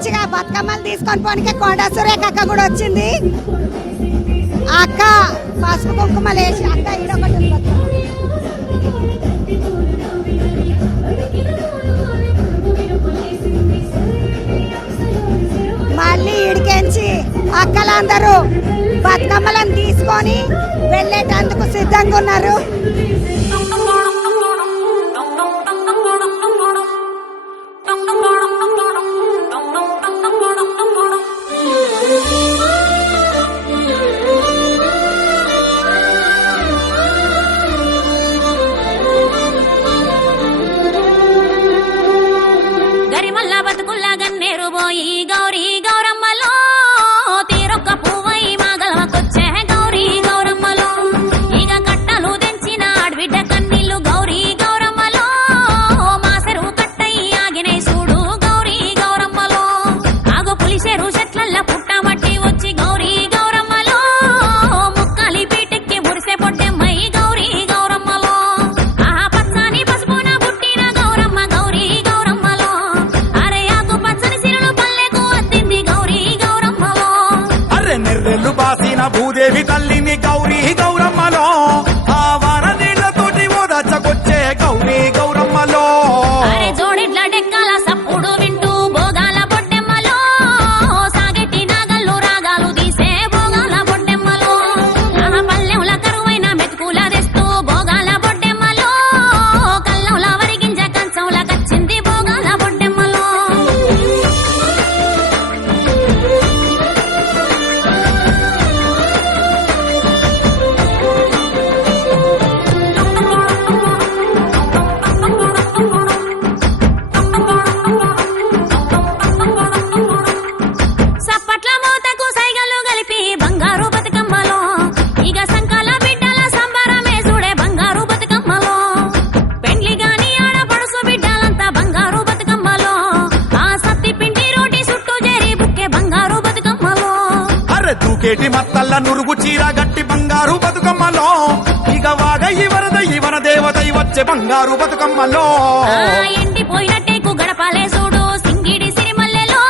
మంచిగా బతుకమ్మలు తీసుకొని పోనికే కొండ సురేఖ అక్క కూడా వచ్చింది. అక్క పసుపు కుంకుమలు వేసి అక్క ఈడొకటి మళ్ళీ ఈడికెంచి అక్కలందరూ బతుకమ్మలను తీసుకొని వెళ్ళేటందుకు సిద్ధంగా ఉన్నారు. గరిమల్ల బతుకుల్లా గన్నేరు పోయి గౌరీ గౌరమ్మలో తీరొక్క పువ్వై మాగలమకొచ్చే గౌరీ గౌరమ్మలో ఇక కట్టలు తెంచిన ఆడబిడ్డ కన్నీళ్లు గౌరీ గౌరమ్మలో మాసరు కట్టై ఆగినై చూడు గౌరీ గౌరమ్మలో ఆగో పులిసేరు చెట్లల్ల పుట్టమట్టి వచ్చి గౌరీ గౌరమ్మలో ముక్కాలి పీటెక్కి మురిసే పొట్టెమ్మై గౌరీ గౌరమ్మలో ఆ పచ్చని పసుపున పుట్టిన గౌరమ్మ గౌరీ గౌరమ్మలో అరే ఆకు పచ్చని సిరులు పల్లెకు అద్దింది గౌరీ గౌరమ్మలో అరే నెర్రెళ్ళు బాసిన భూదేవి తల్లిని గౌరీ గౌరమ్మలో ఆ వాన నీళ్లతోటి ఓదచ్చకొచ్చే గౌరీ గౌరమ్మలో అరే జోడిడ్ల డెక్కల సప్పుడు వింటూ భోగాల బొడ్డెమ్మలో సాగెట్టి నాగల్లు రాగాలు తీసే భోగాల బొడ్డెమ్మలో ఆ పల్లెంల కరువైన మెతుకుల తెస్తూ భోగాల బొడ్డెమ్మలో కల్లంల వరిగింజ కంచంల కచ్చింది భోగాల బొడ్డెమ్మలో సప్పట్ల మోతకు సైగలు కలిపి బంగారు బతుకమ్మలో ఇక సంకాల బిడ్డల సంబరమే చూడే బంగారు బతుకమ్మలో పెండ్లి గాని ఆడపడుసు బిడ్డలంతా బంగారు బతుకమ్మలో ఆ సత్తి పిండి రోటి చుట్టూ చేరి బుక్కే బంగారు బతుకమ్మలో అరే దూకేటి మత్తల్ల నురుగు చీర గట్టి బంగారు బతుకమ్మలో ఇక వాగయి వరద దేవతై వచ్చే బంగారు బతుకమ్మలో ఆ ఎండిపోయినట్టేకు గడపాలే చూడు సింగిడి సిరిమల్లెలో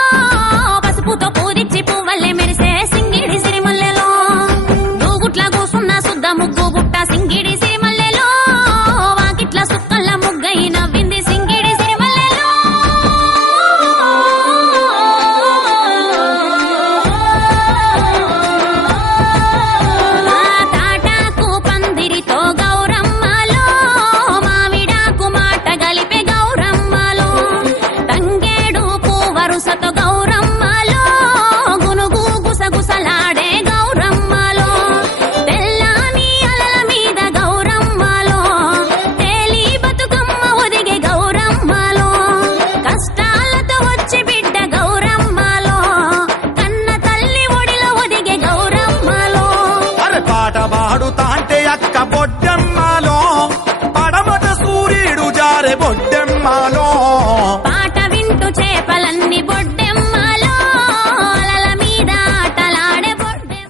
పసుపుతో పూదిచ్చి పువ్వల్లే మెరిసే సింగిడి సిరిమల్లెలో దూగుట్ల కూసున్న సుద్ద ముగ్గు బుట్ట సింగిడి సిరిమల్లెలో వాకిట్ల సుక్కల్ల ముగ్గై నవ్వింది సింగిడి సిరిమల్లెలో ఆ తాటాకు పందిరితో గౌరమ్మలో మావిడాకు మాట గలిపే గౌరమ్మలో తంగేడు వరుసతో గౌరమ్మలో గునుగు గుసగుసలాడే గౌరమ్మలో తెల్లాని అలల మీద గౌరమ్మలో తేలి బతుకమ్మ ఒదిగే గౌరమ్మలో కష్టాలతో వచ్చి బిడ్డ గౌరమ్మలో కన్న తల్లి ఒడిలో ఒదిగే గౌరమ్మలో అరే పాట పాడుతా అంటే అక్క బొడ్డెమ్మలో పడమట సూర్యుడు జారే బొడ్డెమ్మలో